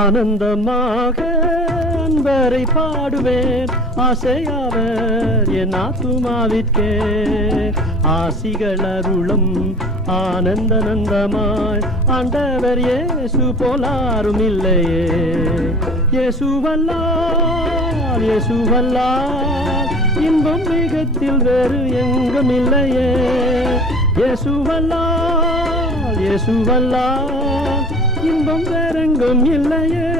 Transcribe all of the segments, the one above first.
ஆனந்தமாக அன்பரை பாடுவேன், ஆசையாவர் என் ஆத்துமாவிற்கே. ஆசிகள் அருளும் ஆனந்த நந்தமாய் ஆண்டவர் இயேசு போலாரும் இல்லையே. இயேசுவல்லால் இயேசுவல்லால் இன்பம் மிகத்தில் வேறு எங்கும் இல்லையே. இயேசுவல்லால் இயேசுவல்லால் இன்பம் வேறெங்கும் இல்லையே.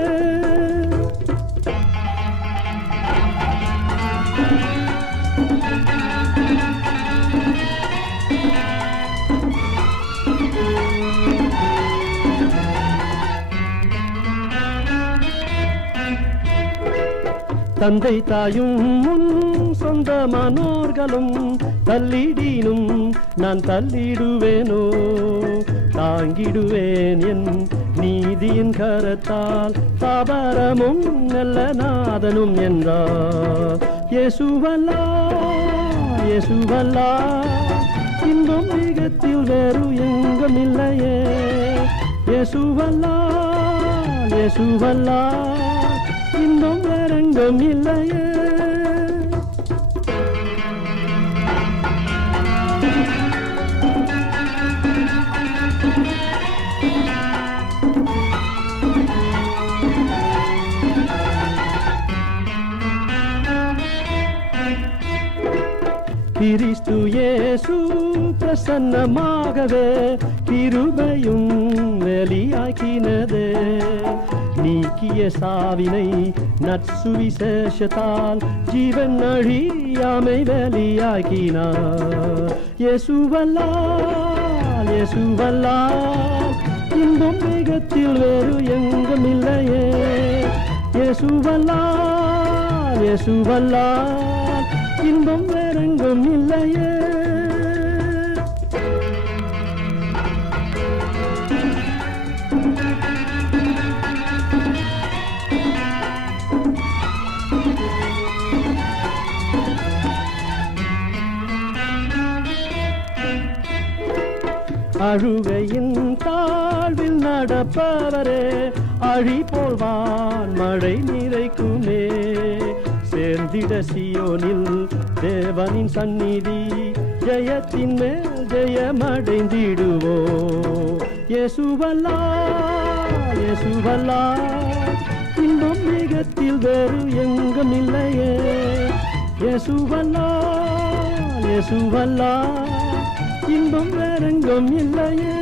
தந்தை தாயும் முன் சொந்தமானோர்களும் தள்ளிடினும் நான் தள்ளிடுவேனோ. தாங்கிடுவேன் என் நீதியின் கரத்தால், பாபரமும் நல்ல நாதனும் என்றார். இயேசுவல்லால் இயேசுவல்லால் இன்பம் மிகத்தில் வேறு எங்கும் இல்லையே. இயேசுவல்லால் இயேசுவல்லால் இன்பம் வேறெங்கும் இல்லையே. கிறிஸ்து இயேசு பிரசன்னமாகவே கிருபையும் வெளியாக்கினதே. நீக்கிய சாவினை நற்சுவிசேஷத்தால் ஜீவன் அழியாமை வெளியாக்கினார். இயேசுவல்லால் இயேசுவல்லால் இன்பம் மிகத்தில் வேறு எங்கும் இல்லையே. இயேசுவல்லால் இயேசுவல்லால் இன்பம் வேறெங்கும் இல்லையே. அழுகையின் தாழ்வில் நடப்பவரே, அழி போல்வான் மழை நிறைக்குமே. சேர்ந்திட சியோனில் தேவனின் சந்நிதி, ஜெயத்தின் மேல் ஜெயமடைந்திடுவோ. இயேசுவல்லால் இயேசுவல்லால் இன்பம் மிகத்தில் வேறு எங்கும் இல்லையே. இயேசுவல்லால் இயேசுவல்லால் இன்பம் வேறெங்கும் இல்லையே.